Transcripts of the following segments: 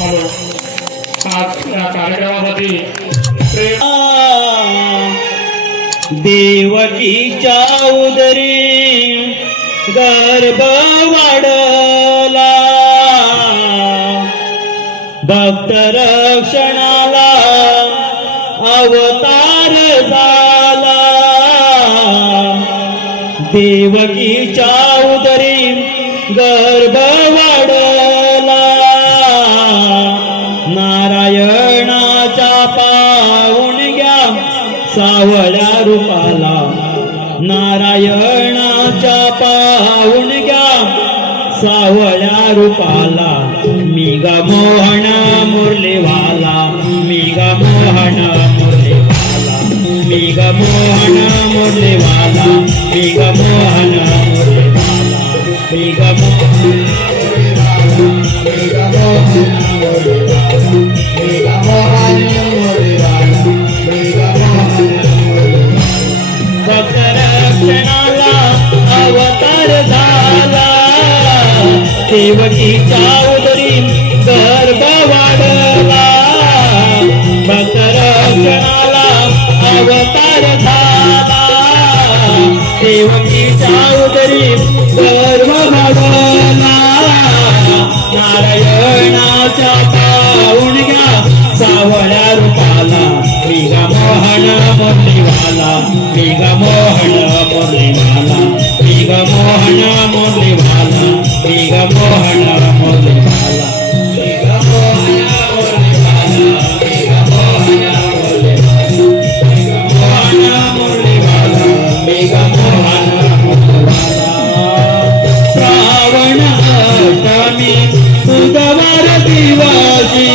Hello आज या कार्यक्रमासाठी देवकीच्या उदरी गर्भ वाढला, भक्त रक्षणाला अवतार झाला. देवकीच्या उदरी गर्भ वाढला, नारायणाच्या पाहुणग्या सावळ्या रूपाला. नारायणाच्या पाहुणग्या सावळ्या रूपाला. मी ग मोहन मुरलीवाला, मी ग मोहन मुरलीवाला, मी ग मोहन मुरलीवाला, मी ग मोहन मुरलीवाला, मी ग मोहन भक्त रक्षणाला अवतार झाला. देवकीच्या उदरी गर्भ वाढला, भक्त रक्षणाला अवतार झाला. देवकीच्या उदरी गर्भ वाढला, नारायणाच्या पाहुणग्या सावळ्या रूपाला. मी ग मोहन मुरलीवाला, मी ग मोहन मुरलीवाला, मी ग मोहन मुरलीवाला, मी ग मोहन मुरलीवाला, मी ग मोहन मुरलीवाला, मी ग मोहन मुरलीवाला, मी ग मोहन मुरलीवाला, मी ग मोहन मुरलीवाला. श्रावण अष्टमी बुधवार दिवशी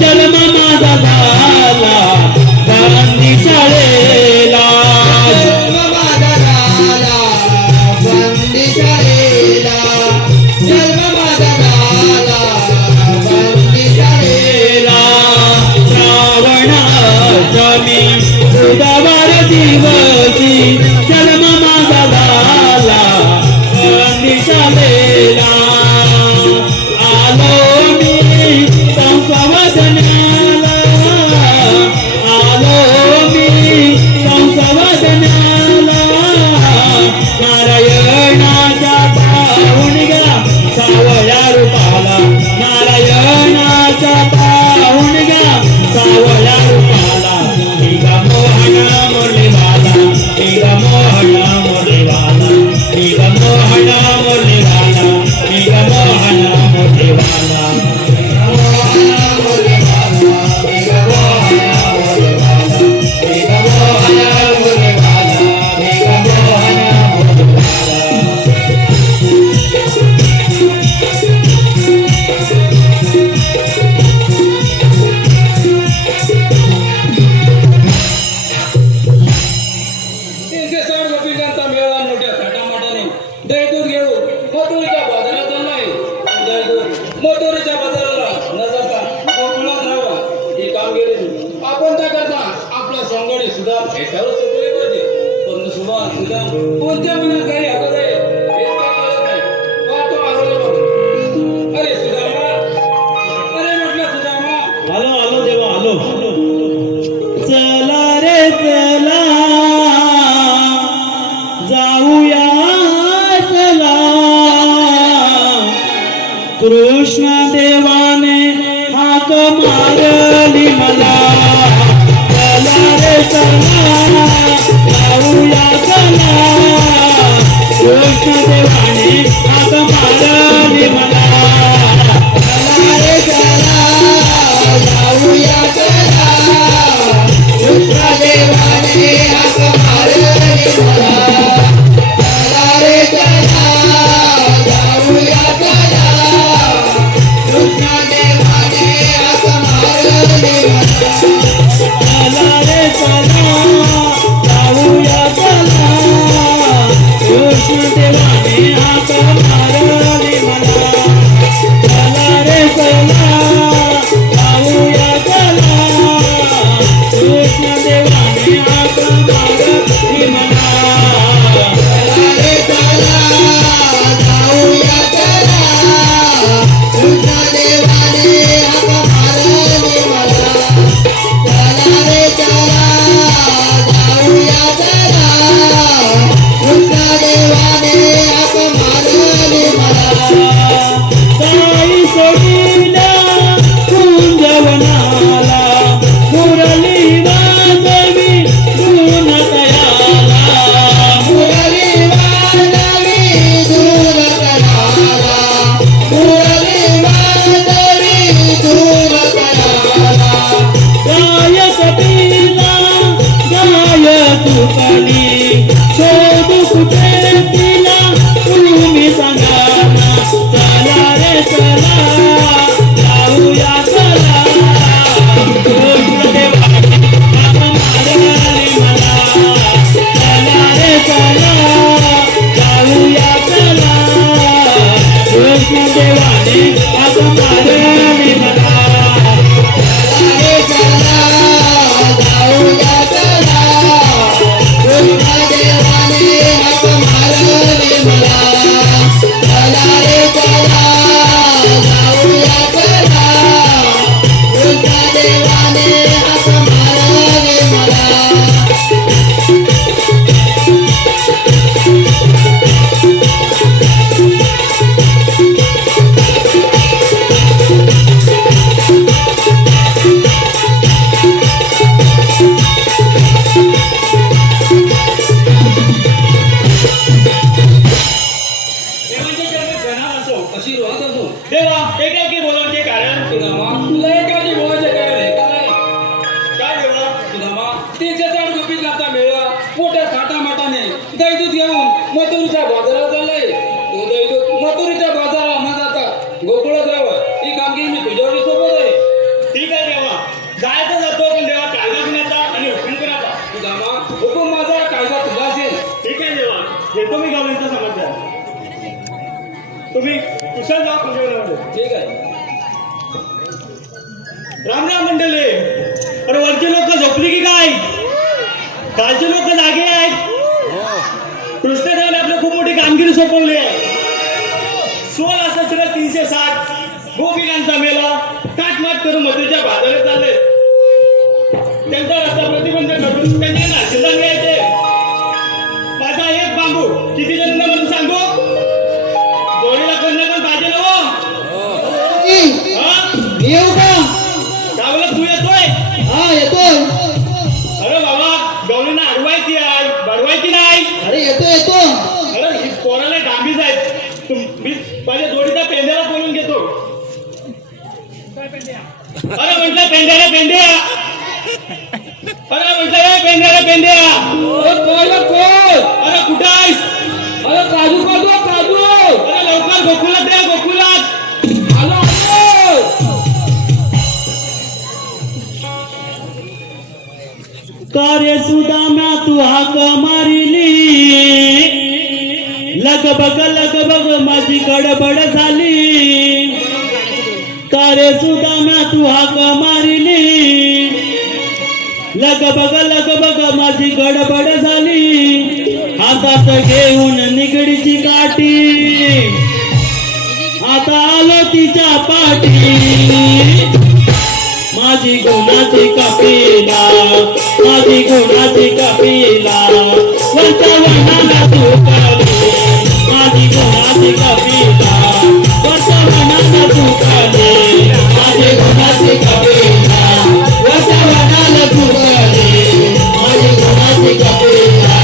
जन्म माझा झाला, गांधी शाळेला. जन्म माझा झाला गांधी शाळेला, जन्म माझा झाला गांधी शाळेला. श्रावण अष्टमी बुधवार दिवशी जन्म माझा झाला, गांधी शाळेला. आलो मी संसवदनाला, आलो मी संसवदनाला. नारायणाच्या पाहुणग्या सावळ्या रूपाला, नारायणाच्या पाहुणग्या सावळ्या रूपाला. मी ग मोहन मुरलीवाला, मी ग मोहन मुरलीवाला, मी ग मोहन मुरलीवाला, मी ग मोहन मुरलीवाला. मथुरेच्या बाजाराला न जाता कोकणात राहावा ही कामगिरी आपण त्या करता आपला संगडी सुद्धा भेटावर सोपवली पाहिजे. परंतु सुद्धा सुद्धा कोणत्या मनात काही हवं आहे हेच काही कळत नाही. पाहतो आलो बघ. अरे सुदामा, अरे म्हटलं सुदामा. आलो आलो देवा आलो. चला रे चला जाऊया चला, कृष्ण देवाने हाक मारली मला. चला रे चला जाऊया चला, कृष्ण देवाने हाक मारली मला. चला रे चला जाऊया चला, कृष्ण देवाने हाक मारली मला. चला रे चला जाऊया चला, कृष्ण देवाने हाक मारली मला. चला रे चला जाऊया चला, कृष्ण देवाने हाक मारली मला. कशाला जाऊ तुमच्या जेवणामध्ये? ठीक आहे. राम राम मंडळी. अरे वरचे लोक झोपली की काय? कालचे लोक जागे आहेत. कृष्णदेवाने आपली खूप मोठी कामगिरी सोपवली आहे. 16,360 गोपिकांचा मेला काटमाट करून मधुच्या बाजारात चालले. त्यांचा रस्ता प्रतिबंध करून त्यांनी नाशिकला घ्यायचे. माझा एक बांबू किती जणांना म्हणून सांगू? जोडीला कन्या पण पाहिजे ना हो? हा? येऊ का? गावाला तू येतोय? हा येतोय. अरे बाबा गवळींना अडवायची आहे, बडवायची नाही. अरे येतो. अरे ही पोराला डांबीच आहेत. मी माझ्या जोडीचा पेंड्याला बोलून घेतो. अरे म्हटलं पेंड्याला पेंड्या. अरे म्हटलं पेंड्याला पेंड्या. अरे कुठं आहेस? अरे काजू काजू. अरे लवकर गोकुळात द्या, गोकुळात. आलो. कार्य सुदाम्या तू हाक मारिली. लगबग माझी गडबड झाली. कार्य सुदाम्या तू हाक मारिली. लगबग माझी गडबड झाली. हातात घेऊन निगडीची काठी आता आलो तिच्या पाठी. माझी गुणाची कपिला, माझी गुणाची कपिला वरच्या वनाला झुकली. माझी गुणाची कपिला वरच्या वनाला झुकली. माझी गुणाची कपिला वरच्या वनाला झुकली. माझी गुणाची कपिला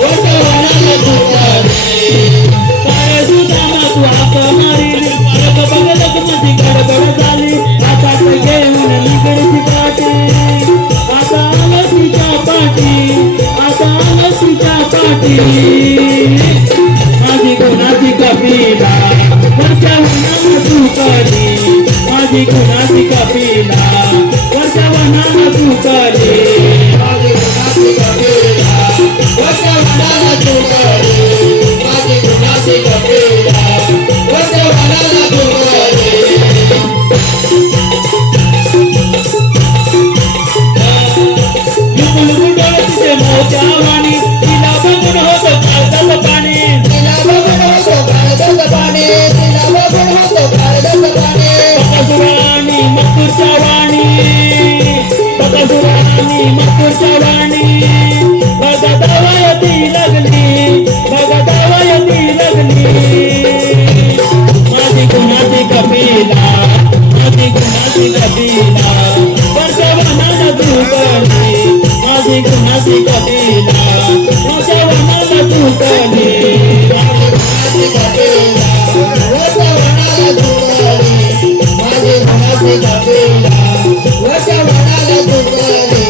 वरच्या वनाला झुकली. काय सुदामा तू हाक मारिली. लगबग माझी गडबड झाली. हातात घेऊन निगडीची काठी आता आलो तिच्या पाठी. आता आलो तिच्या पाठी. माझी गुणाची कपिला वरच्या वनाला झुकली. माझी गुणाची कपिला वरच्या वनाला झुकली. माझी गुणाची कपिला वरच्या वनाला झुकली. माझी गुणाची कपिला वरच्या वनाला झुकली. तिचे मोठ्या वाणी तिला बघून होतं काळजाचं पाणी. तिला बघून होतो काळजाचं पाणी. तिला बघून होतो काळजाचं पाणी. बकासुराणी मथुरच्या वाणी. बकासुराणी मथुरच्या वाणी. बघा दावायती लागली. बघा दावायती लागली. माझी गुणाची कपिला, माझी गुणाची कपिला वरच्या वनाला झुकली. माझी गुणाची कपिला वरच्या वनाला झुकली. माझी कपिला वरच्या वनाला झुकली. माझी गुणाची कपिला वरच्या वनाला झुकली.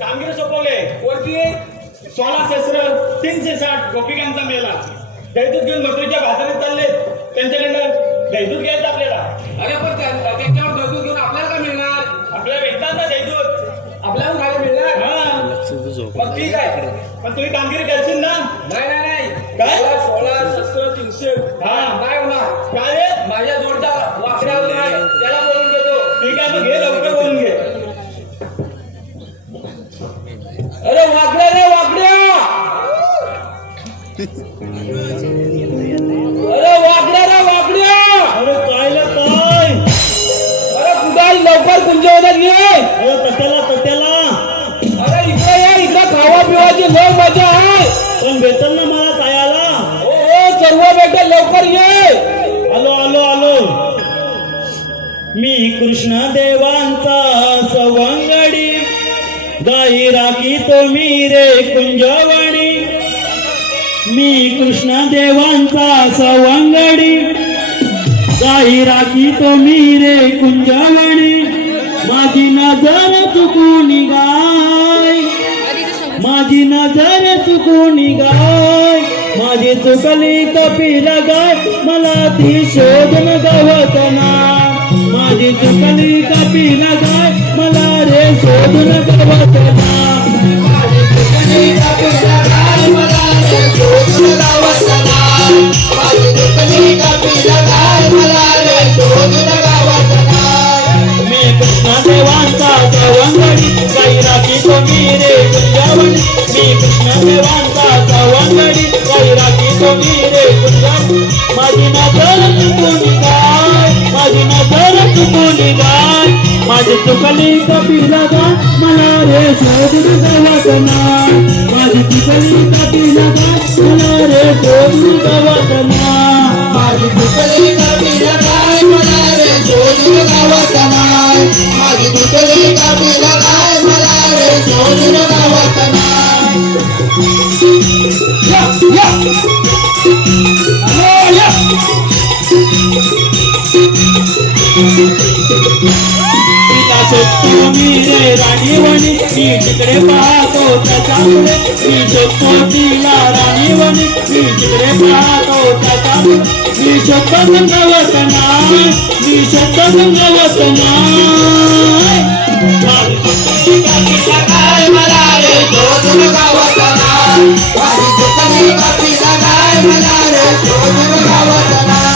कामगिरी सोपवले. कोणती? 16,360 गोपिकांचा मेला. दैदूत घेऊन मथुरेच्या बाजारात चालले. त्यांच्याकडनं दैदूत घ्यायचं आपल्याला. अरे पण त्यांच्यावर दैदूत घेऊन आपल्याला काय मिळणार? आपल्याला भेटतात ना दैदूत. आपल्याला खायला मिळणार. हा मग ठीक आहे. पण तुम्ही कामगिरी करशील ना? नाही काय? 16 शस्त्र 300 नाही होणार. काय रे? माझ्या जोडचा वाकड्यावर नाही त्याला बोलून घेतो. ठीक आहे मग घे लवकर बोलून अरे वाकड्या रे वाकड्या, अरे वाकड्या रे वाकड्या, अरे कायला काय? अरे कुठं आहे? लवकर कुंजवनात ये. अरे तट्याला अरे इकडे ये, इकडे खावा पिवायची लय मजा आहे. पण भेटल ना मला खायला. हो सर्व भेटेल, लवकर ये. आलो मी कृष्ण देवांचा सवंगडी, गाई राखी तो मी रे कुंजवणी. मी कृष्ण देवांचा सवंगडी, गाई राखी तो मी रे कुंजवणी. माझी नजर चुकून गाय, माझी नजर चुकून गाय, माझी चुकली कपिल गाय, मला ती शोधन गवत ना. माझी चुकली कपिल गाय, मला रे शोधन गवत ना. माझी चुकली कपिल गाय, मला रे शोधून गावात नाही. माझी चुकली कपिल गाय, मला रे शोधून गावात नाही. मी कृष्ण देवांचा सवंगडी, गाई राखी तो मी रे कुंजवणी. मी कृष्ण देवांचा सवंगडी, गाई राखी तो मी रे कुंजवणी. माझी नजर चुकून गाय, माझी नजर चुकून गाय, माझी चुकली कपिल गाय, मला रे शोधून गावात नाही. माझी चुकली कपिल गाय, मला रे शोधून गावात नाही. माझी चुकली कपिल गाय, मला रे शोधून गावात नाही. माझी चुकली कपिल गाय, मला रे शोधून गावात नाही. तिला शोधतो मी रे राणीवणी, मी तिकडे पाहतो त्याच्यामुळे. मी शोधतो तिला राणीवणी, मी तिकडे पाहतो त्याच्यामुळे. मी शोधतो गंगावत नाही, मी शोधतो गंगावत नाही. माझी चुकली कपिल गाय, मला रे शोधून गावात नाही. माझी चुकली कपिल गाय, मला रे शोधून गावात नाही.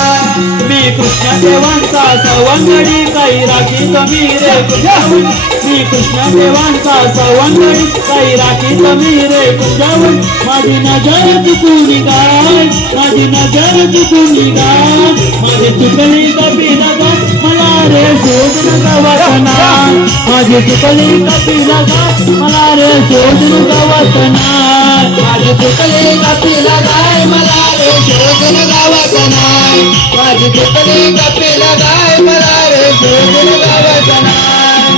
मी कृष्ण देवांचा सवंगडी, गाई राखी मी रे कुंजवणी. मी कृष्ण देवांचा सवंगडी, गाई राखी मी रे कुंजवणी. माझी नजर चुकून गाय, माझी नजर चुकून गाय, माझी चुकली कपिल गाय, मला रे शोधून गावात नाही. माझी चुकली कपिल गाय, मला रे शोधून गावात नाही. माझी चुकली कपिल गाय, मला रे शोधून गावात नाही. माझी चुकली कपिल गाय, मला रे शोधून गावात नाही.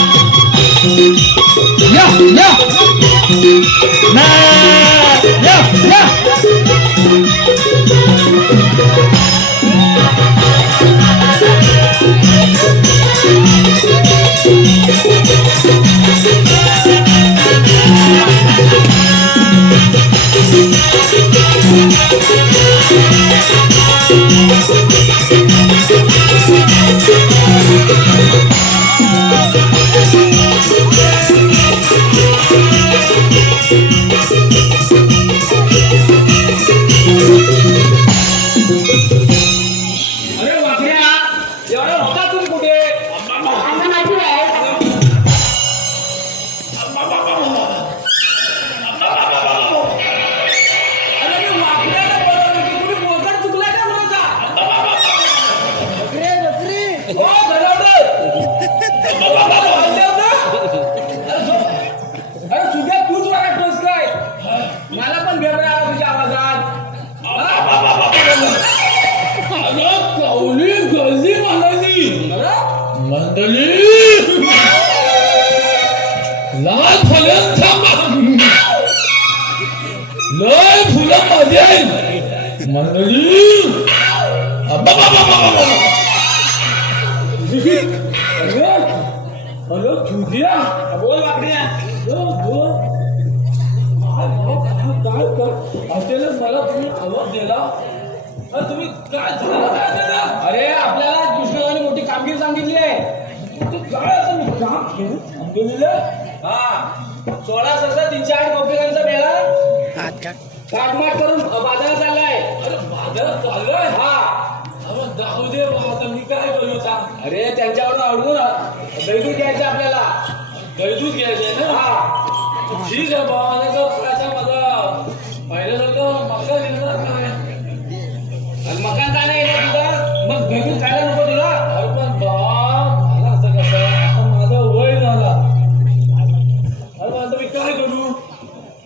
अरे वाकड्या, एवढा होता तुम्ही कुठे? अरे मी वाकड्याला बोलवलं की तुम्ही बोलताना चुकलाय का कोणाचा? हो, धनवडे. अरे सुद्धा तूच वाटतोस काय? मला पण भेबरा आला तुझ्या आवाजात. अरे कौली गल्ली म्हणाली. मंडळी लाल फुलांचा लय फुलं मध्ये मंडळी. हॅलो चुदिया, बोल वाकड्या. काय कर असेल मला तुम्ही आवाज दिला. तुम्ही काय झालं काय दिला? अरे आपल्याला कृष्णाने मोठी कामगिरी सांगितली आहे. काय असं मी काम केलं सांगितलेलं? हा 16,308 गोपिकांचा मेळा काटमाट करून बाजारात चाललाय. अरे बाजारात चाललोय? हा जाऊ दे आता मी काय करू सांग. अरे त्यांच्यावरून अडवून दैदूत घ्यायचं आपल्याला. दैदूत घ्यायचंय ना? हा ठीक आहे बाबा.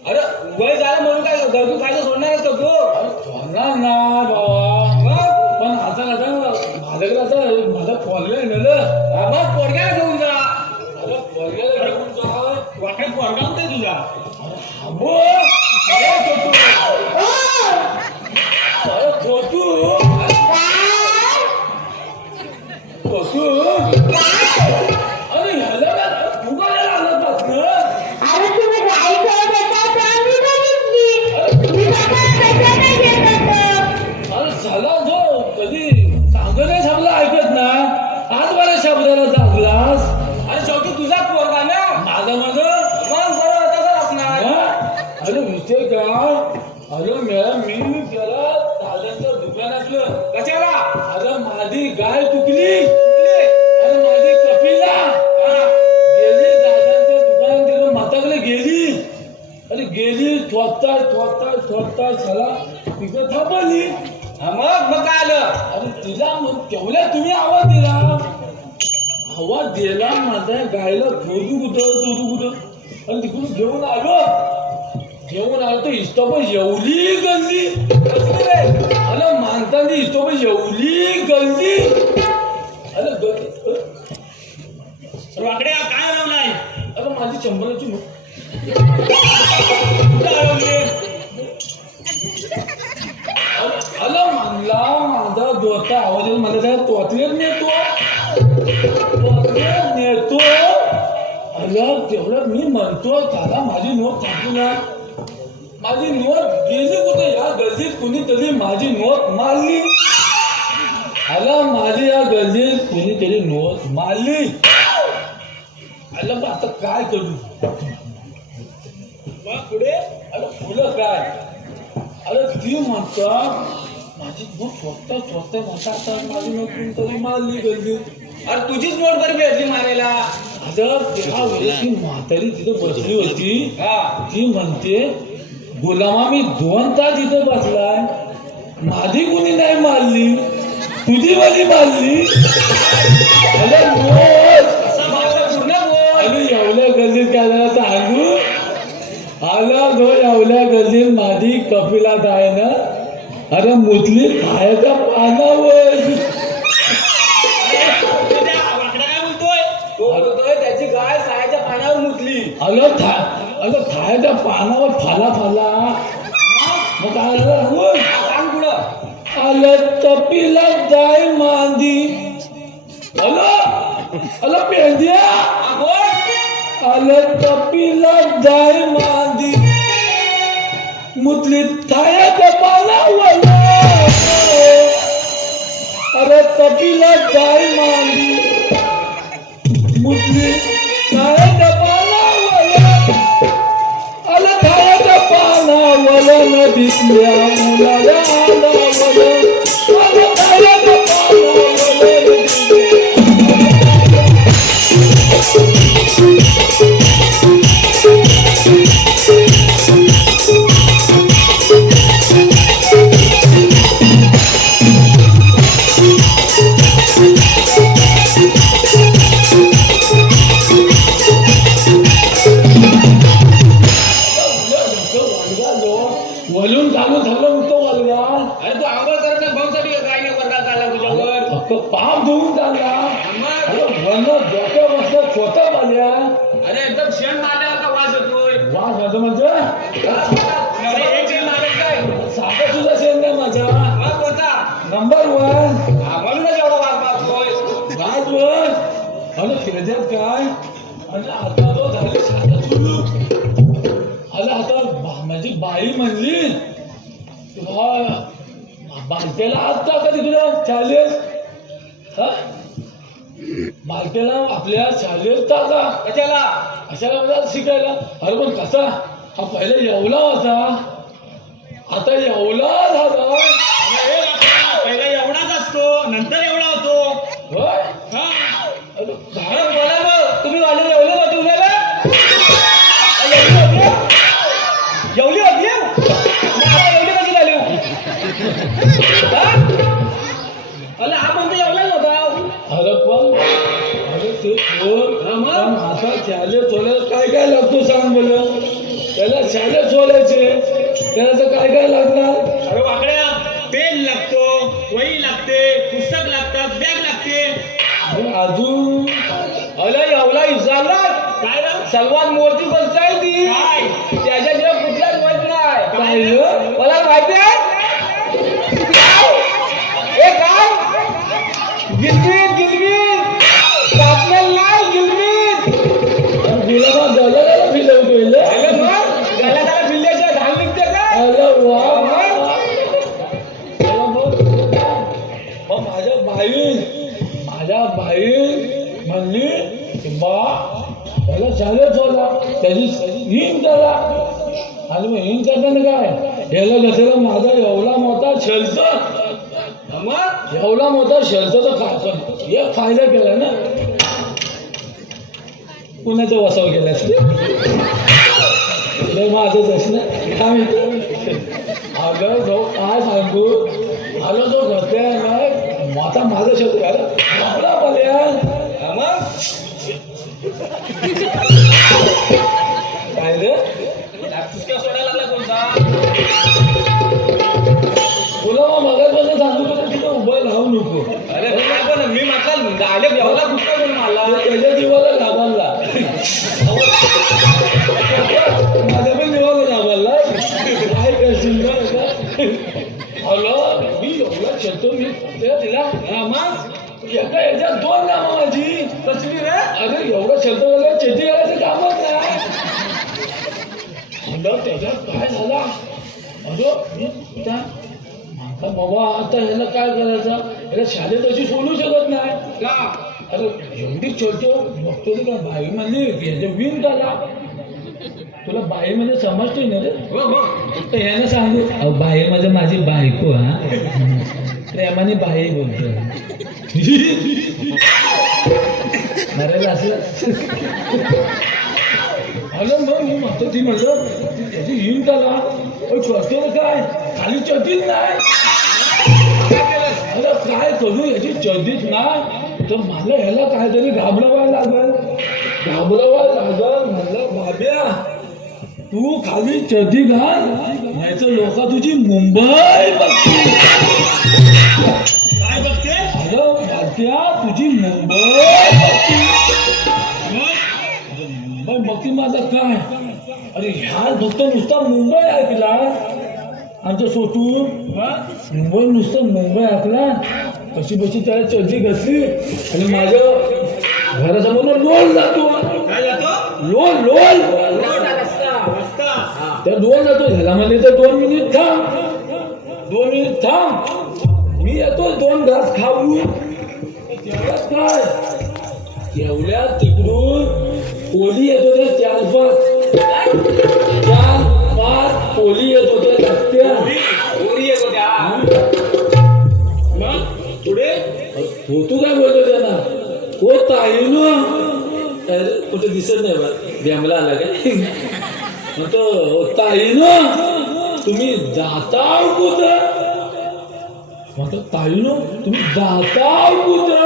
अरे वय झालं म्हणून काय घरगुती खायचं सोडणारच का तू? सोडणार ना बाबा, पण आता माझ्याकडे आता माझा पोरगा आहे ना, मग पोरग्याला घेऊन जा. आता पोरग्याला घेऊन जा. वाकडे पोरगा होते तुझा. अबो, अरे छोटू, छोटू, अरे ह्याला काय तू काय आला पासन? अरे तुम्ही जायचं त्याचा प्राणी बघितली मी त्याच्याने घेत होतो. अरे झाला जो कधी चांगलं नाही शब्द ऐकत ना, आज बऱ्या शब्दाला चांगलास. आणि शेवटी तुझा पोरगा ना, माझं मग बरं तसं असणार. अरे विषय काय, अरे मी त्याला दादांच्या दुकानातलं कशाला? अरे माझी गाय तुकली, अरे माझी कपिला गेली दादांच्या दुकानात, तिला माताकडे गेली. अरे गेली थोपता साला तिकडे थांबली. मग काय आलं? अरे तिला मग तेवढ्या तुम्ही आवाज दिला, माझ्या गायला थोडू कुठं आणि तिकडून घेऊन आलो तर इस्तोप एवढी गल्ली, अरे मानताना इस्तोप एवढी गल्ली, अरे वाकडे काय लावलाय? अरे माझी चंबलाची अरे मानला माझा दोता आवाज येऊन मला त्या तोतरीत नेतो. अरे तेवढं मी म्हणतो त्याला माझी नोट टाकूया, माझी नोट गेली कुठे? या गल्लीत कुणीतरी माझी नोट मारली. अरे माझी या गल्लीत कुणीतरी नोट मारली. अरे मग आता काय करू? मग पुढे अरे फुलं काय? अरे ती म्हणता माझी नोट स्वतः म्हणता माझी नोट कुणीतरी मारली गल्लीत. अरे तुझीच नोट बरी भेटली मारायला. आता त्या वेळेस ती म्हातारी तिथं बसली होती, ती म्हणते गुलामा मी 2 तास इथं बसलाय, माझी कुणी नाही मारली, तुझी माझी मारली. अरे असं माझं पूर्ण बोल. अरे एवढ्या गल्लीत काय झालं सांगू? आला जो एवढ्या गल्लीत माझी कपिलात आहे ना, अरे मुतली खायच्या पानावर. वाकडा काय बोलतोय? तो बोलतोय त्याची गाय सायाच्या पाण्यावर मुतली. अगं खायच्या पानावर फाला मग काय झालं सांगू? सांग पुढं. आलं तपीला जाय मांदी, आलं पेंद्या, बोल. आलं तपीला जाय मांदी, मुतली थायाच्या पानावर. अरे तपीला जाय मांदी, मुतली थायाच्या पानावर. आलं थायाच्या पानावर न दिसल्या मुलाला आलावर. आलं थायाच्या पानावर न दिसल्या. वलून चालू झालं तो वालगा. अरे तू आंघोळ करत नाही भाऊसाठी काय नाही वर्गात चालला तुझ्यावर. फक्त पाप धुवून चालला. मग? अरे वन डोक्या बसला स्वतः बाल्या. अरे एकदम शेण मारल्यावर का वास येतोय? वास माझं म्हणजे नवरा एक शेण मारत काय? साधा तुझा शेण नाही माझा. मग कोणता? नंबर 1 म्हणूनच एवढा वास मारतोय. वास वर. अरे त्याच्यात काय? आणि आता तो झाली शाळा सुरू. अरे आता माझी बाई म्हणली बालकेला आता कधी तुला चालेल, बालकेला आपल्या शाळेत टाका कशाला? अशाला मला शिकायला. अरे पण कसा हा पहिले एवढा होता, आता एवढा झाला. पहिला एवढाच असतो, नंतर एवढा होतो. होय? हा. अरे काय मग बोला मग. तुम्ही वाले एवढे होते उद्याला? एवढी होती? मग आता एवढी कशी झाली? अरे हा म्हणतो एवढाच होता. अरे पण अरे ते पण आता शाळे चोल्याला काय लागतो सांग बरं? त्याला शाळेत सोडायचे त्याला तर काय काय लागणार? अरे वाकड्या, पेन लागतो, वही लागते, पुस्तक लागतात, बॅग लागते. अजून एवढा विचारला काय रे? सर्वात मोठी गोष्ट आहे ती काय? त्याच्याशिवाय कुठलाच माहित नाही. काय रे? मला माहिती आहे हे काय गिलबीत गिलबीत कापलेलं नाही गिलबीत गुलाबा गलाला फिरवतोय गलाला फिरल्याशिवाय घाल निघते का? अरे वा मग माझ्या बाई म्हणली की बा त्याला शाळेत होता त्याची हिंग करा आणि मग हिंग करताना काय याला कसं माझा एवढा मोठा शेल्स मग एवढा मोठा शेल्सचा काय पण एक फायदा केला ना पुण्याचा वसाव केला माझंच असं काय अगं जो काय सांगू आलो जो घरते ना आता माझा शब्द आपला काय रे सोडायला लागला कोणता तुला मग मगाच सांगू का तिथं उभं राहू नको. अरे पण मी म्हटलं गाले एवढा कुठला पण मला त्याच्या जीवाला लाभाला माझ्या पण जीवाला लाभाला काय करशील ना हॅलो मी एवढा खेळतो मी तिला मग एका याच्यात दोन कामं माझी कसली रे अरे एवढं खेळतो गेलं शेती करायचं कामच नाही म्हणलं त्याच्यात काय झाला अगं त्या आता बाबा आता ह्याला काय करायचं ह्याला शाळेत अशी सोडू शकत नाही का अरे एवढी छोटो बघतो तू का बाई म्हणली ह्याच्या विण झाला तुला बाई मध्ये समजतोय ना रे तर ह्यानं सांगू अहो बाई म्हणजे माझी बायको हा प्रेमाने बाई बोलतो मरायला असलं अरे मग मी म्हणतो ती म्हणलं त्याची हिंग झाला करतो काय खाली चटीत नाही अरे काय करू याची चटीत नाही तर मला ह्याला काहीतरी घाबरवायला लागल म्हणलं बाब्या तू खाली चटी घाल नाही तर लोक तुझी मुंबई बघतील काय बघते? अगं बाब्या तुझी मुंबई बघतील मुंबई बघती माझा काय अरे ह्या फक्त नुसता मुंबई ऐकला आमचं सोटून मुंबई नुसतं मुंबई ऐकला कशी बशी त्याला चर्ची घातली आणि माझ्या घरासमोर लोल जातो काय जातो? लोल त्या दोन जातो ह्याला म्हणले तर 2 मिनिट थांब मी येतो 2 घास खाऊ तेवढ्यात काय एवढ्या तिकडून पोली येत होते 4-5 पोली येत होते रस्त्या येत होत्या मग पुढे तू काय बोलतो त्यांना हो ताईनो कुठे दिसत नाही बा ब्यामला आला काय म्हणतो ताईनो तुम्ही जाता कुठं म्हणतो ताईनो तुम्ही जाता कुठं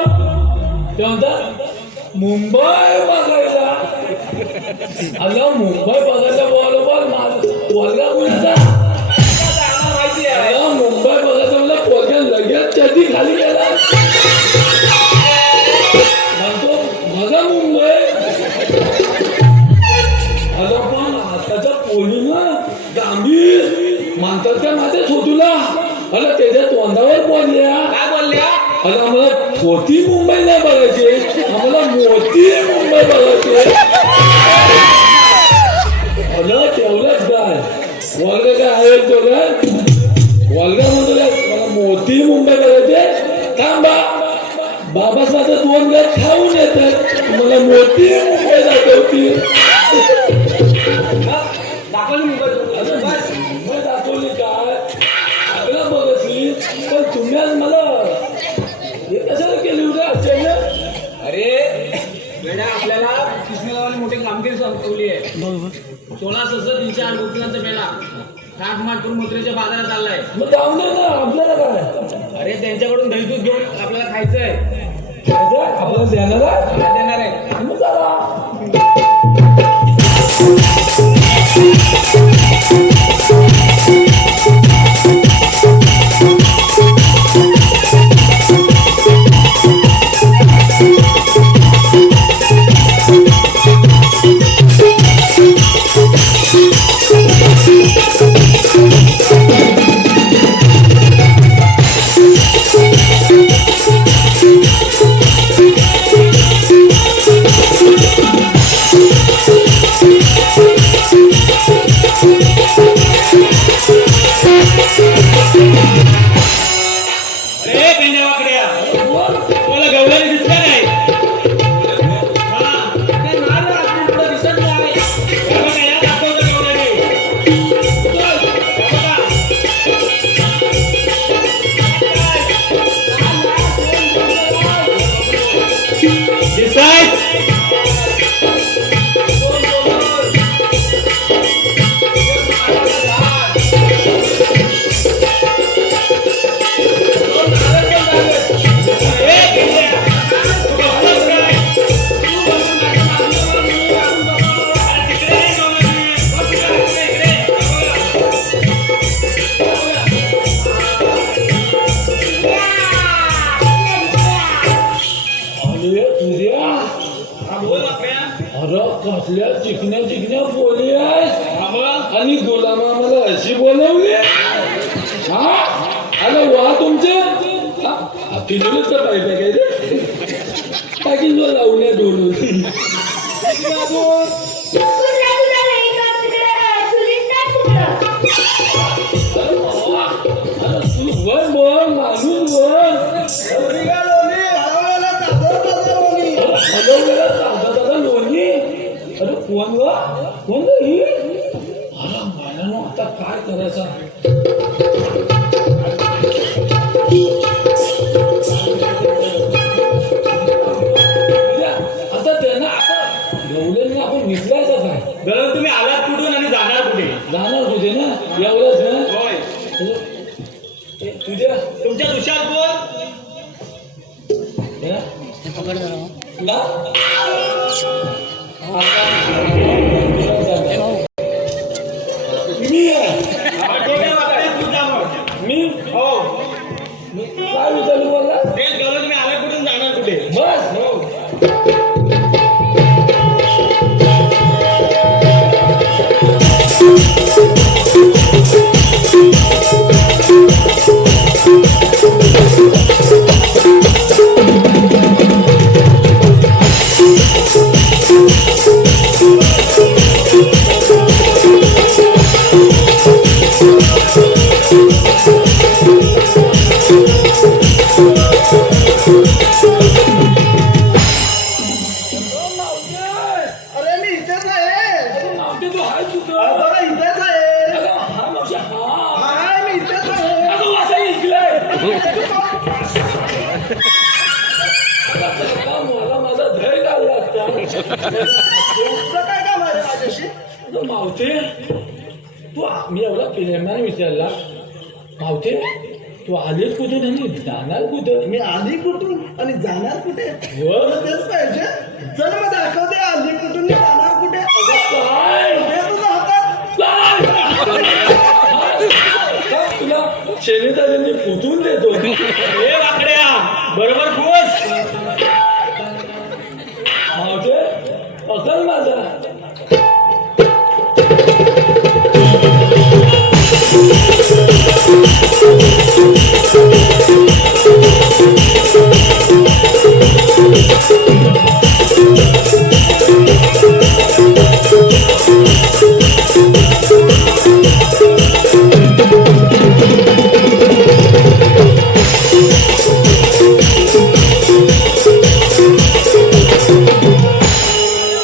ते म्हणतात मुंबई बघायला अगं मुंबई बघायला पोरगा कुणाचा माहिती आहे अगं मुंबई बघायचं मला पोरगा लगेच चटी खाली गेला म्हणतो बघा मुंबई अगं पण आताच्या पोलीनं गांभीर मानतात त्या माझ्या छोटूला अगं त्याच्या तोंडावर बोलल्या काय बोलल्या अगं आम्हाला छोटी मुंबई नाही बघायची आम्हाला मोठी मुंबई बघायची अगं तेवढंच काय वर्ग काय आहे तो काय वर्ग म्हणतो काय मला मोठी मुंबई बघायची थांबा बाबाच माझं 2 घास खाऊन येतात मला मोठी मुंबई दाखवती दाखवली मुंबई दाखवली काय आपल्याला बघतली पण तुम्ही आज मला हे कशाला केली होती आश्चर्य अरे वेड्या आपल्याला कृष्णगावाने मोठी कामगिरी संपवली आहे 16,308 गोपिकांचा मेळा काठमाट करून मथुरेच्या बाजारात चाललाय मग जाऊ दे ना आपल्याला काय अरे त्यांच्याकडून दही दूध घेऊन आपल्याला खायचंय आपल्याला देणार आहे देणार आहे मग चला आणि गुलामा मला अशी बोलवली हा आलं वा तुमचं फिरवलंच का पाहिजे काय ते टाकीन जो लावण्या डोलून कुठला तुला नाही का तिकडे चुलीत टाक कुठं. तू वर बोल माणूस बोल हलवलेला दादा लोणी अरे कोण ग कोण ग ही अरे मला आता काय करायचं आता त्यांना आता एवढ्याने आपण विसरायचं काय गरज तुम्ही आलात कुठून आणि जाणार कुठे? जाणार होते ना एवढंच ना होय. तुझ्या तुमच्या दुष्यात कोण? ना मी डोक्यात वाकड्यात तू जा मग. मी हो. काय विचारलं मला तेच गरज तुम्ही आलात कुठून जाणार कुठे? बस अरे मी इथेच आहे नावते तू हाय तुझं अरे इथेच आहे हा मावशी हा हाय मी इथेच आहे अगं वासा इकलाय मला माझा धैर्य लागला असता तुमचं काय काम आहे माझ्याशी अगं मावते तू मी एवढा प्रेमाने विचारला मावते तू आलीच कुठून आणि जाणार कुठं मी आली कुठून आणि जाणार कुठे व? तुला तेच पाहिजे जन्म दाखवते आली कुठून आणि जाणार कुठे काय हे तुझ्या हातात काय तुला शेणीदारांनी फुटून देतो हे वाकड्या बरोबर खुश. मावते अकल माझा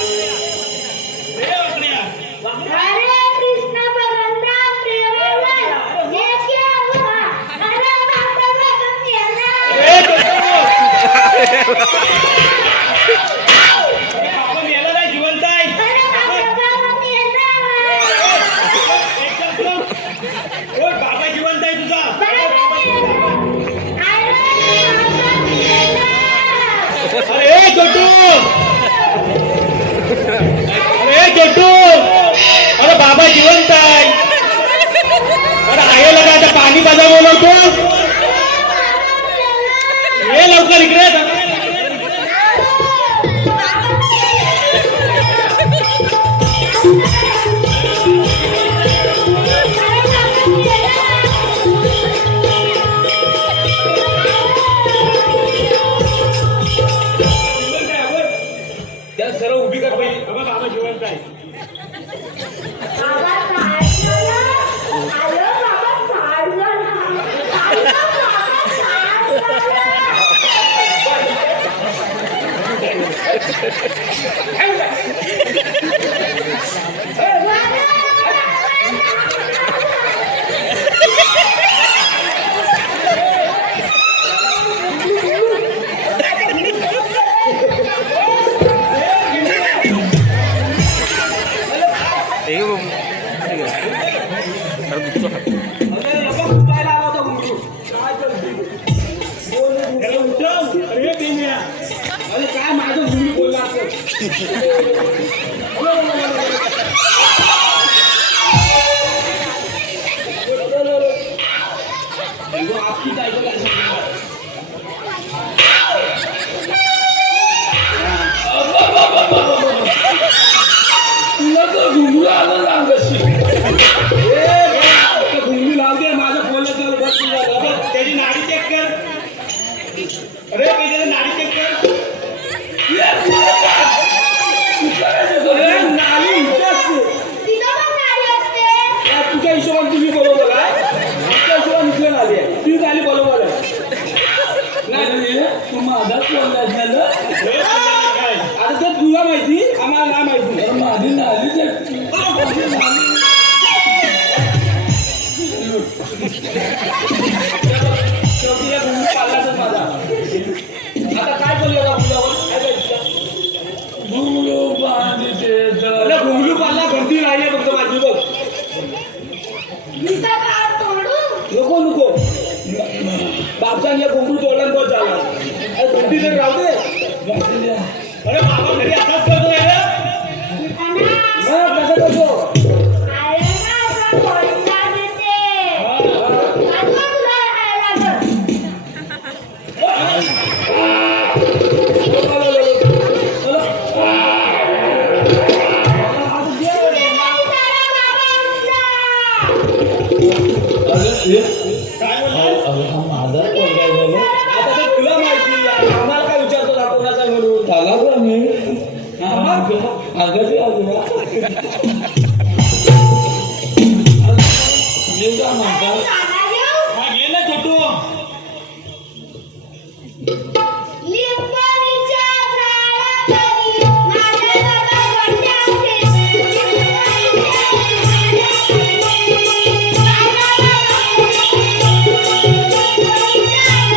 हे वाकड्या. हरे कृष्ण परमधाम प्रेममय ये क्या हुआ हरे बाबा बाबा मेरा हे आपण याला नाही जिवंत आहे. हरे बाबा बाबा मेरा एकदम slow. ओ, बाबा जिवंत आहे तुझा. बाबा मेरा अरे बाबा मेरा अरे छोटू अरे छोटू अरे बाबा जिवंत आहे. अरे आहे लगा आता पाणी बाजा बोलवतो. ये लवकर इकडे. त्या सर्व उभी कर पहिली बाबा बाबा जिवंत आहे. बाबा काय झालं आलो बाबा काय झालं आलो बाबा त्याला उठव. अरे देण्या. अरे काय माझं मुली बोलला असं तुला तर घुंगरू आलं ना अंगाशी हिशोबाने तुम्ही बरोबर आहे त्या हिशोबाने इथलं आली आहे तुम्ही आली बरोबर आहे नाही तू माझाच बोललास झालं आता ते तुला माहिती आम्हाला नाही माहिती तर माझी नाली माझी नाली शेवटी या भूमी पाळलाच माझा आता काय करूया का मुलावर काय करायचं भुंगलो बांधते अरे भुंगलू पाळला घंटी राहिली फक्त माझी बघ नुसता काळ तोडू नको नको बापसाने या घुंगरू तोडला आणि बस झाला अरे घंटी तरी राहू दे अरे बाबा घरी असाच करतो रे आणि मग कसं करतो आयला असं कोणता देते आता तुला राहायला बघ काय म्हणतो माझा पोरगा झाला आता ते तुला माहिती आम्हाला काय विचारतो कोणाचा म्हणून झाला का मी अगदी आलो मी का म्हणता सांगा देऊ हा घे ना छोटू लिंबोणीच्या झाडाखाली माझ्या दादा गोट्या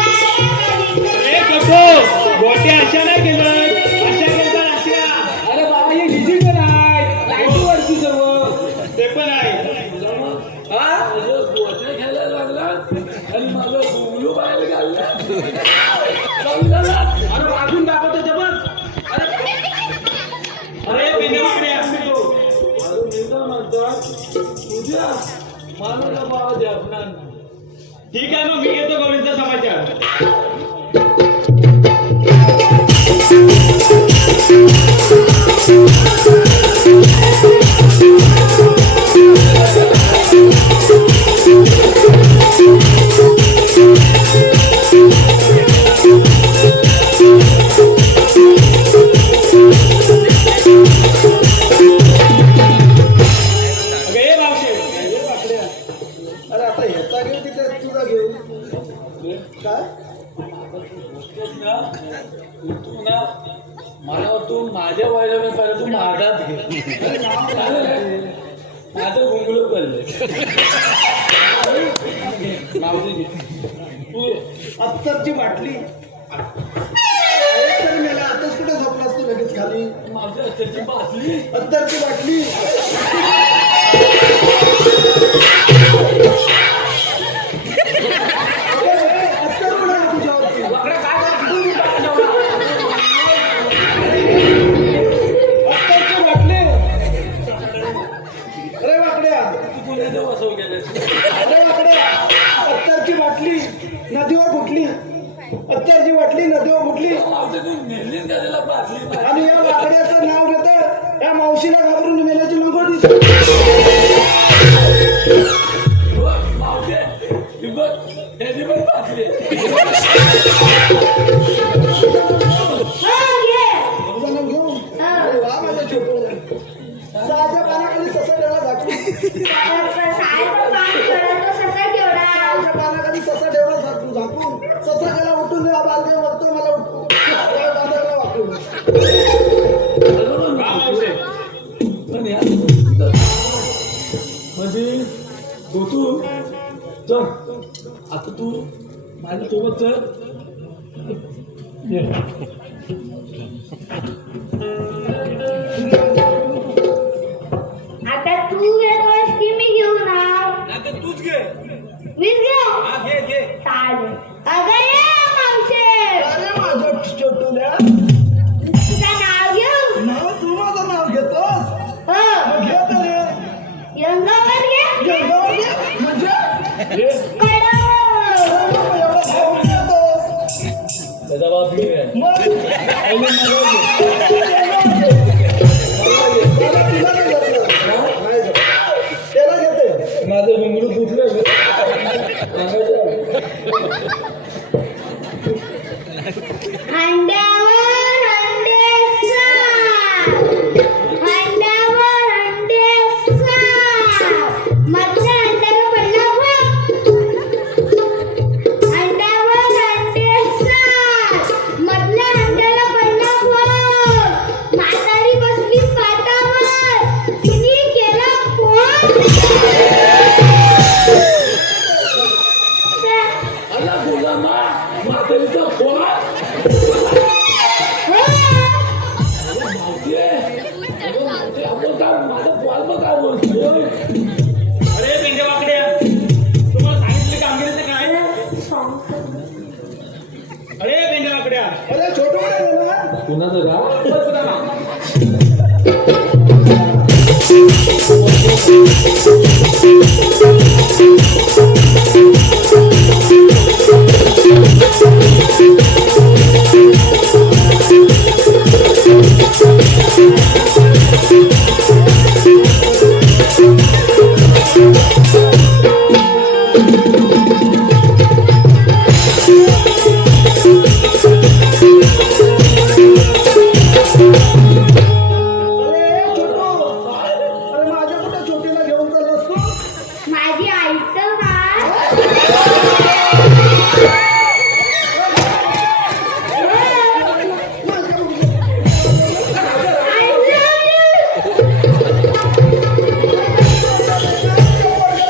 ए छोटू गोटे अशा नाही केलं अशा केलं अशा अरे बाबा हे डिजिटल आहे लाईट वरती सर्व ते पण आहे हा माझं गोटे घ्यायला लागला आणि माझं भुंगलू बाहेर घालला अरे वाजून दाखवतो ते बघ अरे बिनवाकडे असतो अरे मी काय म्हणतात तुझ्या मला का बाबा द्यापणार नाही ठीक आहे मग मी घेतो गौरींचा समाचार अगं ए मावशे अरे आता ह्याचा घेऊ तिथे तुझा घेऊ काय तू ना मला वाटतो माझ्या वयाला मी पाहिजे तू माझाच घे माझं घुंगळू पडले मावशी घे तू घे. अत्तरची बाटली अरे तर मेला आताच कुठे झोपलास तू लगेच खाली माझ्या त्याची बाटली अत्तरची बाटली अत्तर उडा तुझ्यावरती वाकडा काय करतो तू काय जेवढा अत्तरची बाटली अरे वाकड्या तू कोणाच्या बसव गेले अरे वाकड्या अत्तरची बाटली नदीवर फुटली अत्तरची बाटली नदीवर फुटली मावशी तू नेलीच का त्याला बाटली आणि या वाकड्याचं नाव घेतं या मावशीला घाबरून मेल्याची लंगोटी मावशी ही बघ त्याची पण बाटली हो घे तुझं नाव घेऊन अरे वा माझ्या छोटू सहाच्या पानाखाली ससा ठेवला झाकून सायचं पाणी करतो ससा केवढा सहाच्या पानाखाली ससा ठेवला झाकून ससा गेला उठून बालदे बघतो मला उठतो बांधायला वाकून हा मावशे पण या म्हणजे गोतू चल आता तू माझ्यासोबत चल ये. आता तू घेतोस की मी घेऊ ना नाही तर तूच घे मीच घेऊ हा घे घे चालेल अगं ये मावशे अरे माझ्या छोटूल्या तुझं नाव घेऊ नाव तू माझं नाव घेतोस हो मग घे तर रे. यंगावर घे जेवणावर घे. म्हणजे ये. कडव एवढा भाव घेतोस त्याचा बाप मी आहे. मग पहिले मला घे. त्याला तिला नाही घेतलं. नाही घेतलं. त्याला घेते माझं घुंगरू फुटलं अंड्यावर अंडे साप अंड्यावर अंडे साप मधल्या अरे माझ्या कुठे छोटीला घेऊन चाललास तू? माझी आई तर काय?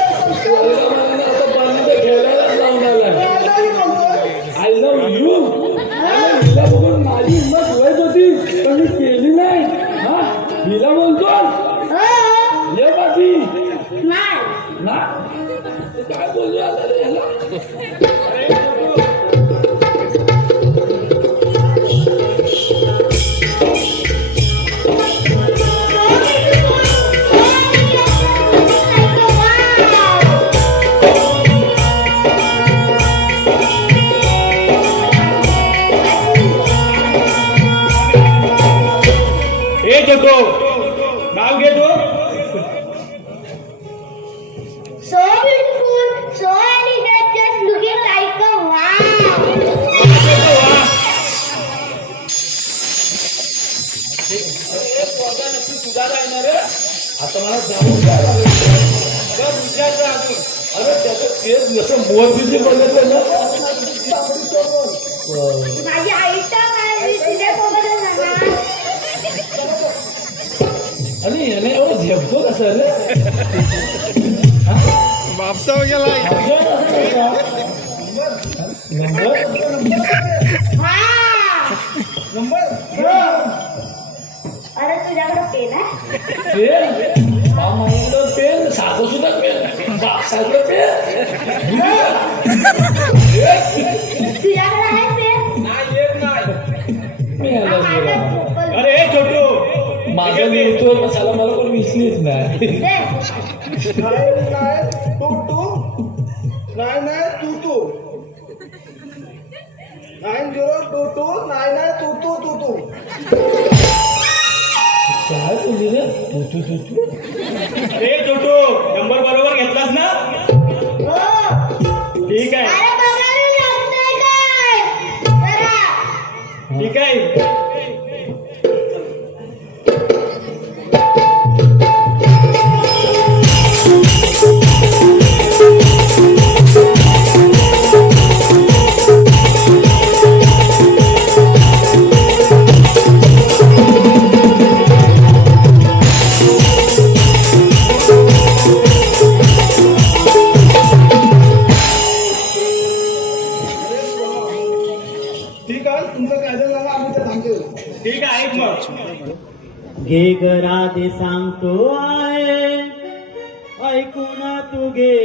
आता पाण्यात खेळायलाच लावून आलाय. I love you. हिला बघून माझी हिंमत होत होती पण मी केली नाही. हा हिला बोलतो हो. ये बाकी नाही. ना काय बोलतो आता रे ह्याला? ए छोटो नाव घे तू. So beautiful, so elegant, just looking like a wow. आता मला जाऊन काय अरे त्याचं केस जसं मोरबीचे बघितलं ना माझी आई तर काय मी तुझ्यासोबतच राहणार. आणि याने एवढं झेपतो कसं रे बापसा गेलाय. हा. अरे तुझ्याकडे पेन आहे? पेन साधं सुद्धा पेन बापसाकडे पेन तुझ्याकडे आहे पेन? मी याला बोला. अरे ए छोटू माझं लिहितो मसाला मला पण विसलीच नाही दे. 9922 9022 काय तुझी रे तू ए छोटू नंबर बरोबर घेतलास ना? हो. ठीक आहे अरे बघा मी लागतंय काय? जरा. ठीक आहे. ठीक आहे तुमचं काय झालं आम्ही ते सांगतो. ठीक आहे ऐक मग. घे घरात सांगतो आहे ऐकून तू घे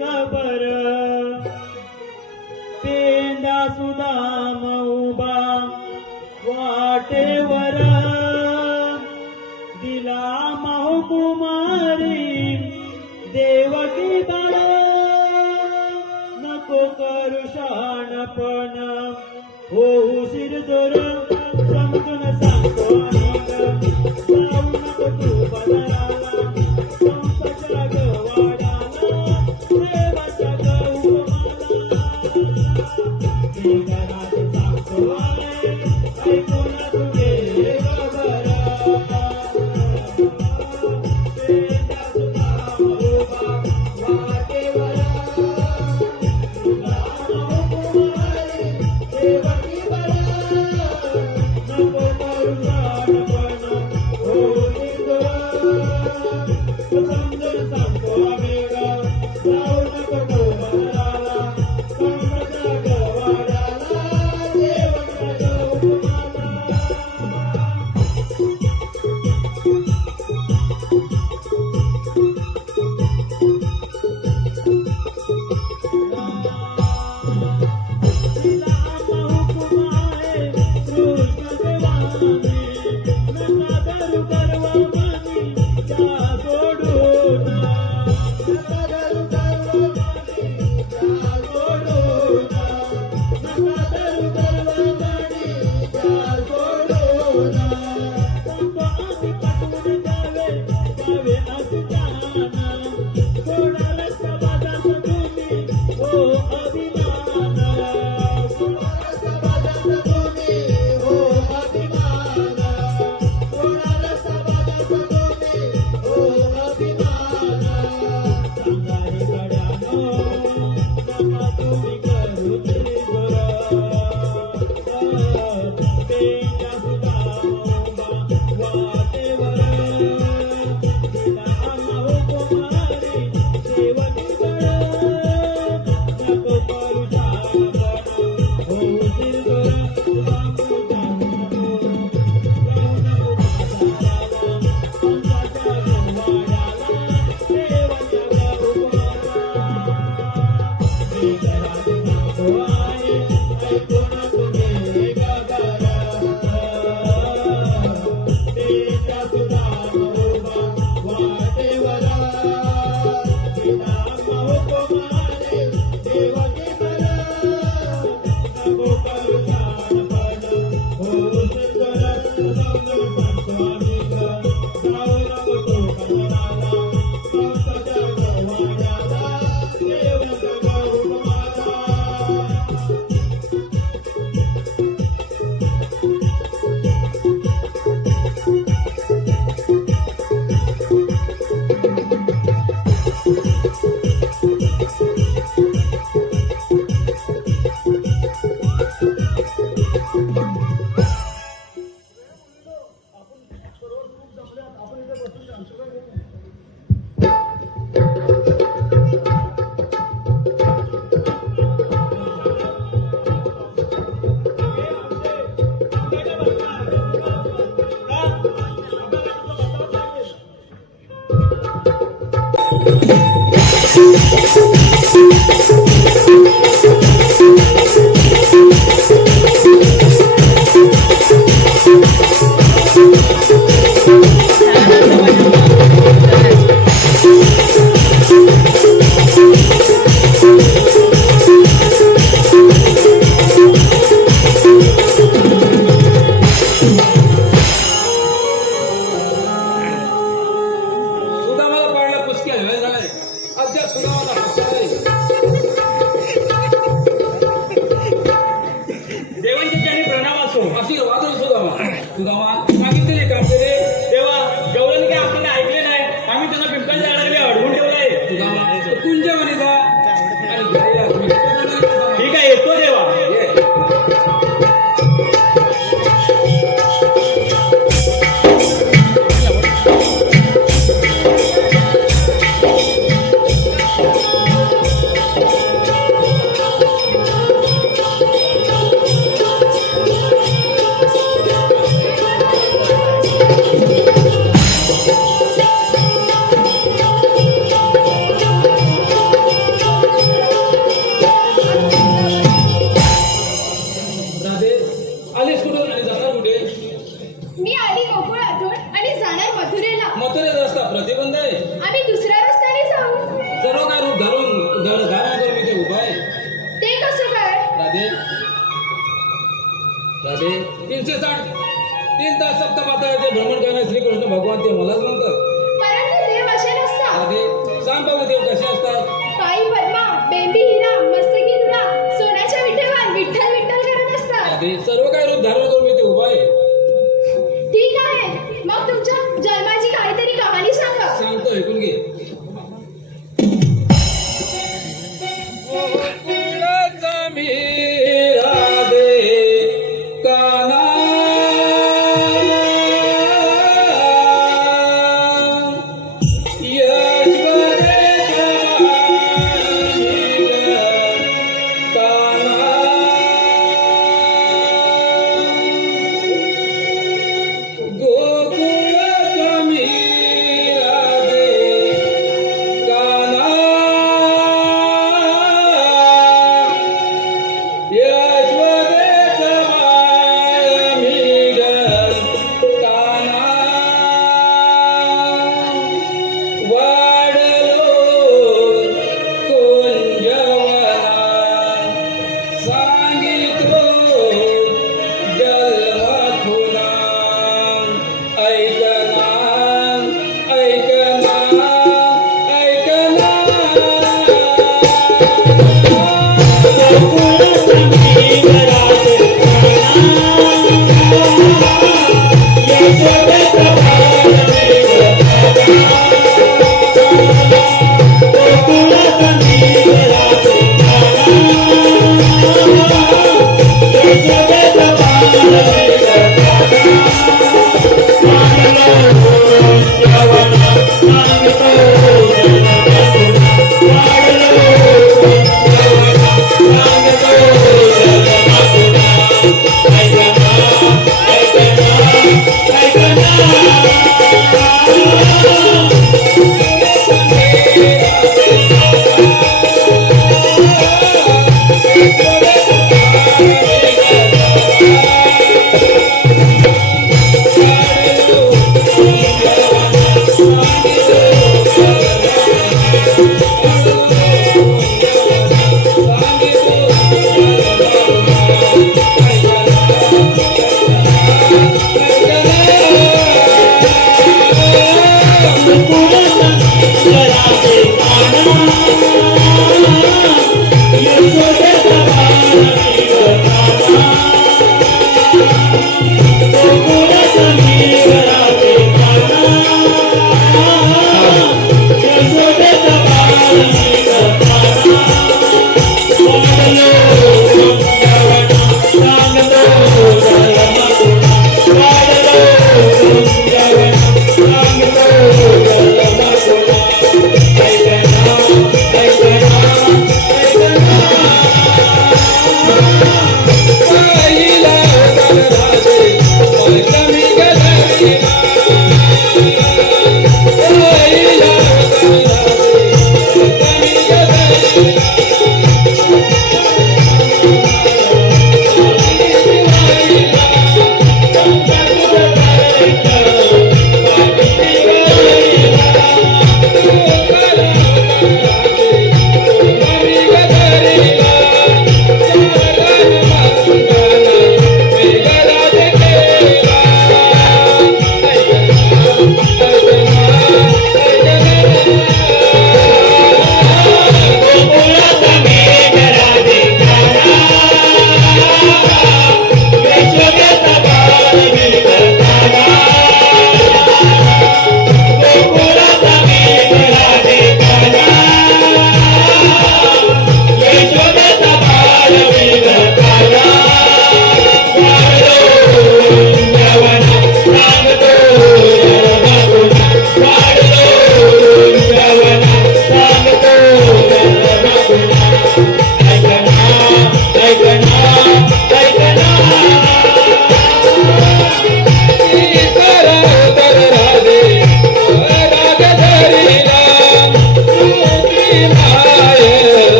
खबर पेंदा सुदाम उभा वाटेवर दिला माहू कुमारी देवकी बाळ नको करू शहाणपण होऊ शिरजोर समजून सांगतो जाऊ नको तू बदलाला संपच्या गवाडाला देवाच्या गौमाला मी घरात सांगतो आहे ऐकून तू घे खबर पेंडा सुद्धा उभा वाटेवर सोडून सोडाल समाजात तुम्ही हो अभिमान सोडाल समाजात तुम्ही हो अभिमान सोडाल समाजात तुम्ही हो अभिमान सांगा हे गड्यानो नका तुम्ही करू तरी तेजा सुद्धा उभा वाटेवर तिला आम्हा कुमारी सेवकीकडं नको करू शहाणपण होऊ दिलबर बापू जाऊ नको पंचाच्या गोवाड्याला देवाच्या सुदामाला पाडला पुसक्या वेळ झालाय अद्याप सुदामाला पत्ता नाही. देवांचे चरणी प्रणाम असो. आशीर्वाद हो सुदामा मागितलेले काम केले. देवा गवळणी काय आपल्याला ऐकले नाही. आम्ही त्यांना पिंपळाच्या झाडाखाली अडवून ठेवलंय. सुदामा कुंजवणी जा आणि घरी या. तुम्ही सुदामा. ठीक आहे, येतो देवा. ये. राधे आलीस कुठून आणि जाणार कुठे? मी आली गोकुळातून आणि जाणार मथुरेला. मथुरेत रस्ता प्रतिबंध आहे. आम्ही दुसऱ्या रस्त्याने जाऊ. सर्व काय रूप धारण करून इथे उभा आहे. ते कसं काय? राधे राधे 360 तास सप्तपात्राचे भ्रमण करणारे श्रीकृष्ण भगवान ते मलाच म्हणतात. परंतु देव असे नसतात. राधे सांग बघू देव कसे असतात. पायी पद्मा, बेंबी हिरा, मस्तकी तुरा, सोन्याच्या विठेवर विठ्ठल विठ्ठल करत असतात. राधे सर्व काय रूप धारण करून इथे उभा आहे. ठीक आहे, मग तुमच्या जन्माची काहीतरी कहाणी सांगा. सांगतो ऐकून घे. गोकुळाचा मी राधे काना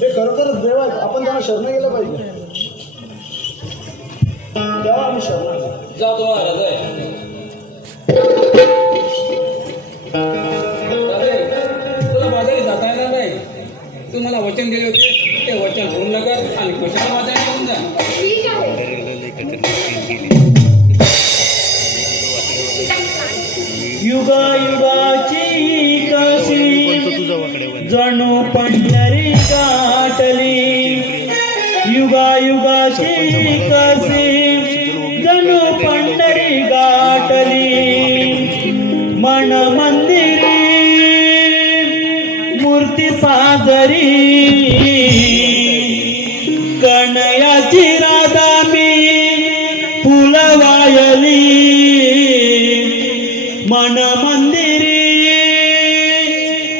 हे खरोखरच देव आहेत. आपण त्यांना शरण गेलं पाहिजे. तेव्हा आम्ही शरण जातो महाराज आहे जणू पंढरी गाठली युगायुगाची कसी जणू पंढरी गाठली मन मंदिरी मूर्ती साजरी कणयाची राधा मी फुलवायली मन मंदिरी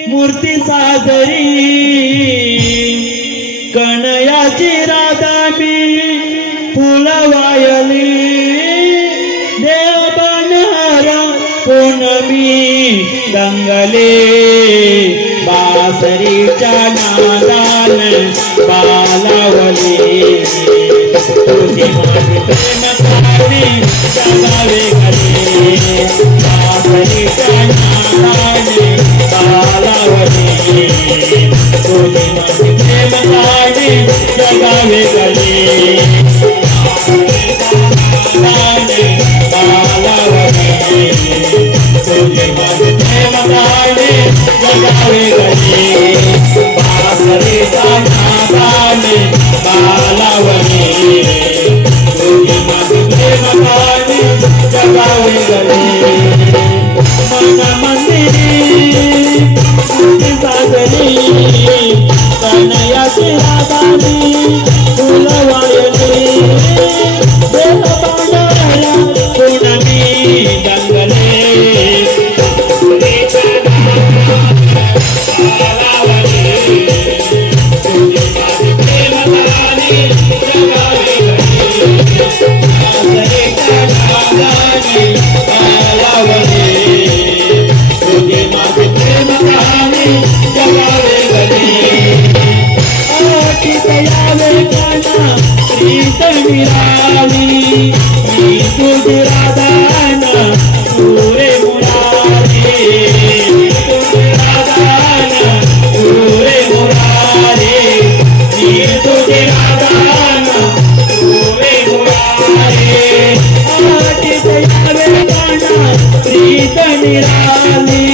मूर्ती साजरी कणयाची राधा मी फुलवायली देव बनहर पूनमी दंगले बासरीच्या नादान बालावली तुझी माझी प्रेम काढी जगावे गले बासरीच्या नादान बालावली तुझी माझी प्रेम काढी जगावे गले बालावली तुझी माझी प्रेम काढी जगावे गले बासरीच्या नादान बालावली तुझी माझी प्रेम काढी जगावे गले मन मंदिरी मूर्ती साजरी कणयाची राधा मी फुलवायली देव बांधला पूनमी दंगले तुझी राधाना पुरे मुरारी तुझी राधाना पुरे मुरारी तुझी राधाना पुरे मुरारी आठीत यावे गाना प्रीत निराली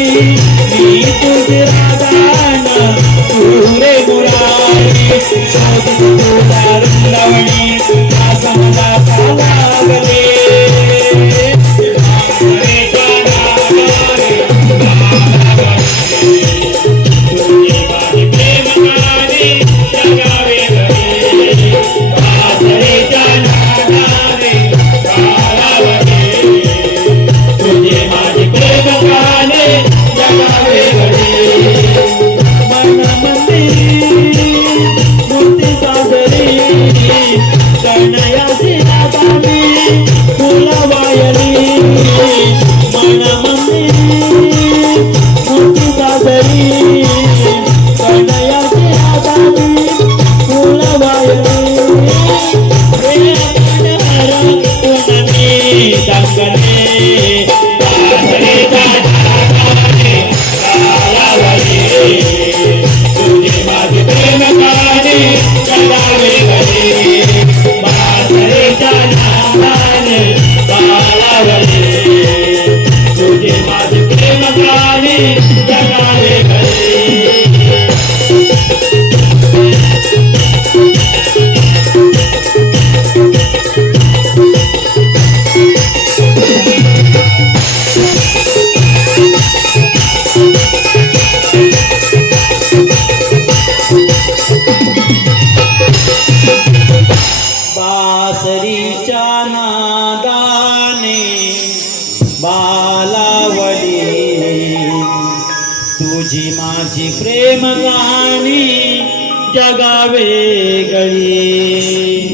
तुझी राधाना पुरे मुरारी शोधित तुला रंगवणी आसमला लागले बासरीच्या नादाने बालावली तुझी माझी प्रेम गाणी जगावे गळी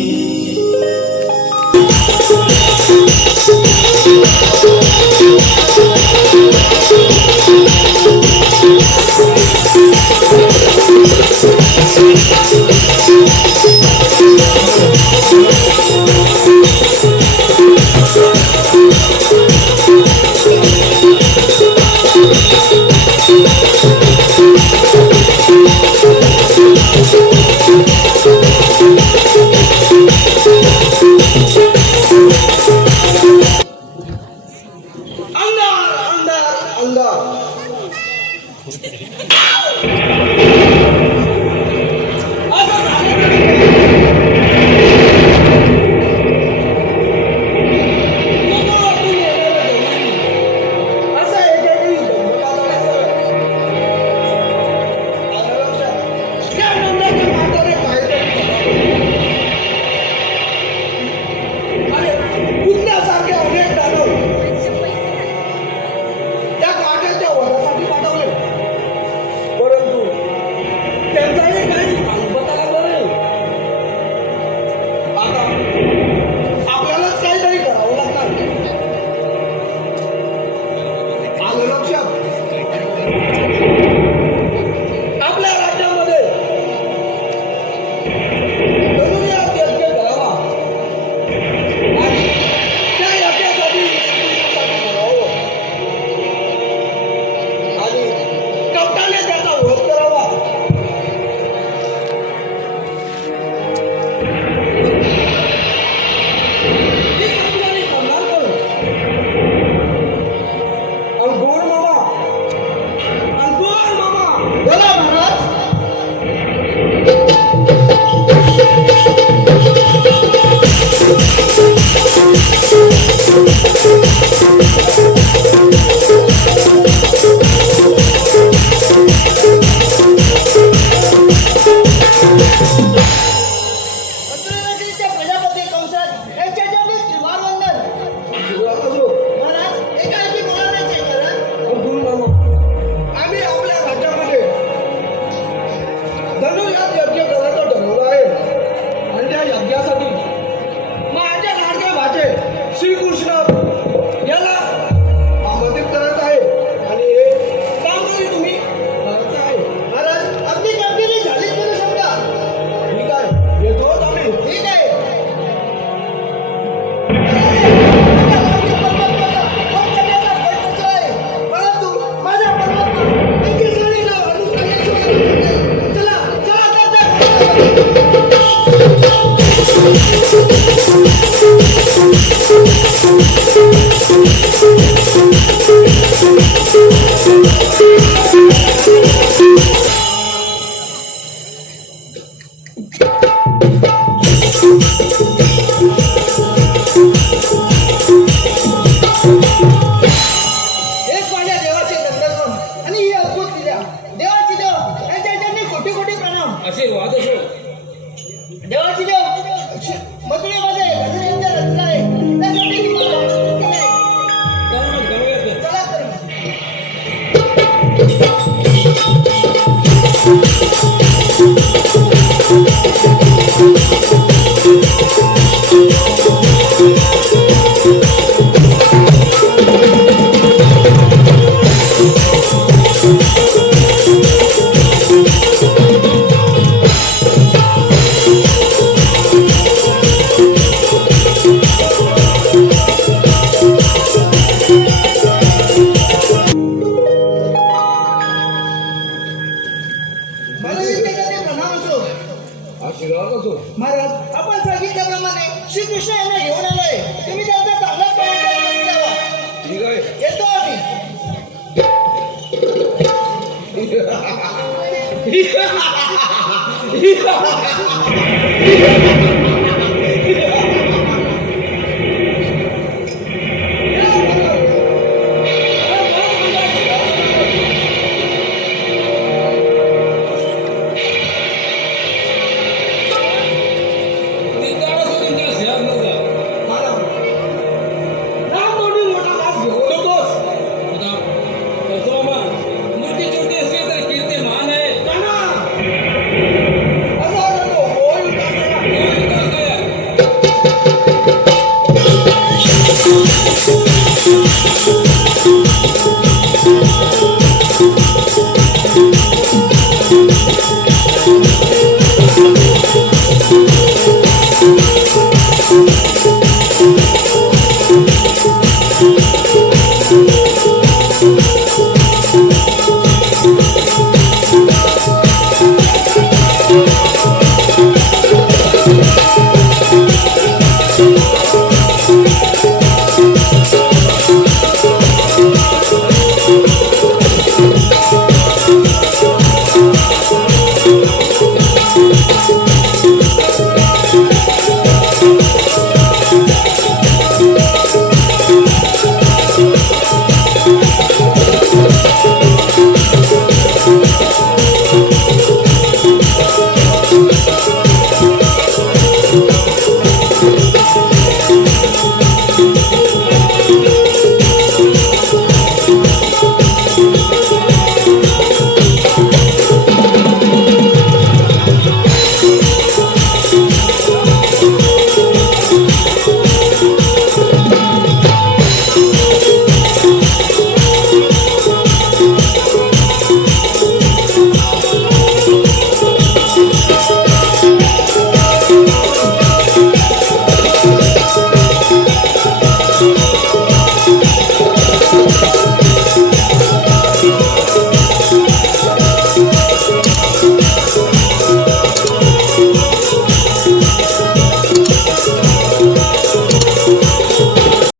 अंधार अंधार अंधार रोध करावा. ही कामगिरी करणार कोण? अंकुर मामा. अंकुर मामा. बोला महाराज. मथुरेनगरीच्या प्रजापती कंसात यांच्या जन्मी त्रिवार वंदन. महाराज एकाएकी बोलावण्याचे कारण अंकुर मामा, आम्ही आपल्या राज्यामध्ये धनुर्यात यज्ञ करायचं ठरवलं आहे आणि त्या यज्ञासाठी माझ्या लाडक्या भाचे श्रीकृष्ण याला आमंत्रित करायचं आहे आणि हे कामगिरी तुम्ही करायचं आहे. महाराज अगदी कामगिरी झालीच म्हणू समजा. ठीक आहे, येतोच आम्ही. ठीक आहे. परंतु माझा परमात्मा एके सरीला अनुष्ठान चला हेच माझ्या देवाचे दंडकम आणि ही अद्भुत दिल्या देवाची देव यांच्या जन्मी कोटी कोटी प्रणाम. आशीर्वाद असो. देवाची देव मथुरेमध्ये गजरेंद्र रचना आहे त्यासाठी ही मला विनंती आहे. चला मग जाऊयात. चला तर. मला इथे त्याचे प्रणाम असो. आशीर्वाद असो. महाराज आपण सांगितल्याप्रमाणे श्रीकृष्ण यांना घेऊन आलोय. तुम्ही त्यांचा चांगला प्रयत्न द्यावा. ठीक आहे. येतो आम्ही. निकाल असो तुमच्या सिंहासनाचा. राम म्हणून मोठा वास घेऊ नकोस. आता परशुरामा, मूर्ती छोटी असली तरी कीर्ती महान आहे. काना. असा नको. होय उतारला. तो विकास काय आहे? चला